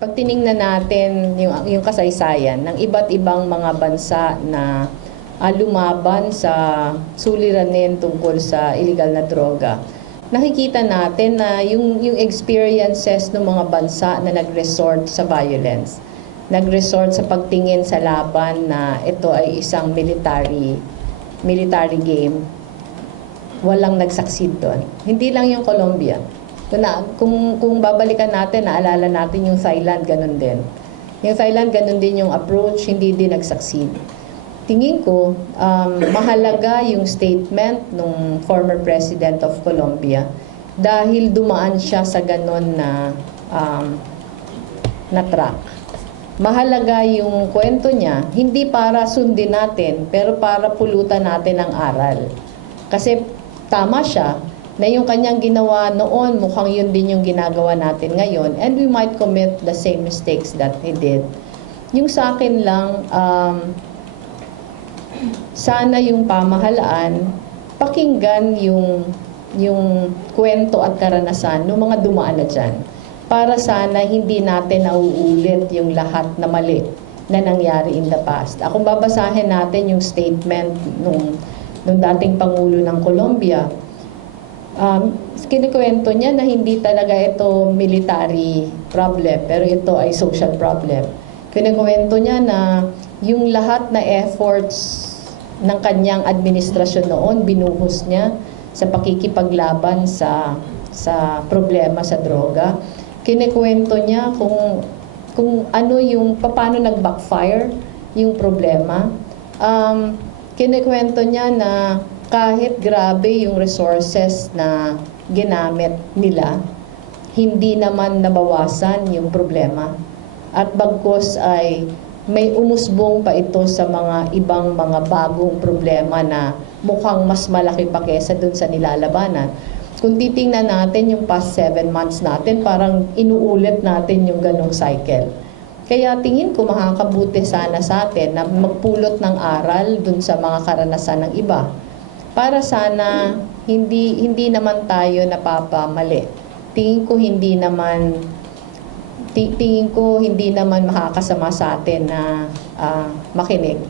Pag tiningnan natin yung kasaysayan ng iba't ibang mga bansa na lumaban sa suliranin tungkol sa illegal na droga, nakikita natin na yung experiences ng mga bansa na nag-resort sa violence, nag-resort sa pagtingin sa laban na ito ay isang military game, walang nag-succeed doon. Hindi lang yung Colombia. Kung babalikan natin, naalala natin yung Thailand, ganun din. Yung Thailand, ganun din yung approach, hindi din nag-succeed. Tingin ko, mahalaga yung statement ng former president of Colombia dahil dumaan siya sa ganun na track. Mahalaga yung kwento niya, hindi para sundin natin, pero para pulutan natin ang aral. Kasi tama siya, na yung kanyang ginawa noon, mukhang yun din yung ginagawa natin ngayon, and we might commit the same mistakes that he did. Yung sa akin lang, sana yung pamahalaan, pakinggan yung kwento at karanasan ng mga dumaan na dyan. Para sana hindi natin nauulit yung lahat na mali na nangyari in the past. Kung babasahin natin yung statement nung dating Pangulo ng Colombia, kinikwento niya na hindi talaga ito military problem, pero ito ay social problem. Kinikwento niya na yung lahat na efforts ng kanyang administrasyon noon, binuhos niya sa pakikipaglaban sa problema sa droga. Kinikwento niya kung ano yung, paano nag-backfire yung problema. Kinikwento niya na kahit grabe yung resources na ginamit nila, hindi naman nabawasan yung problema. At bagkus ay may umusbong pa ito sa mga ibang mga bagong problema na mukhang mas malaki pa kesa dun sa nilalabanan. Kung titingnan natin yung past 7 months natin, parang inuulit natin yung ganong cycle. Kaya tingin ko makakabuti sana sa atin na magpulot ng aral dun sa mga karanasan ng iba. Para sana hindi naman tayo napapamali. Tingin ko hindi naman makakasama sa atin na makinig.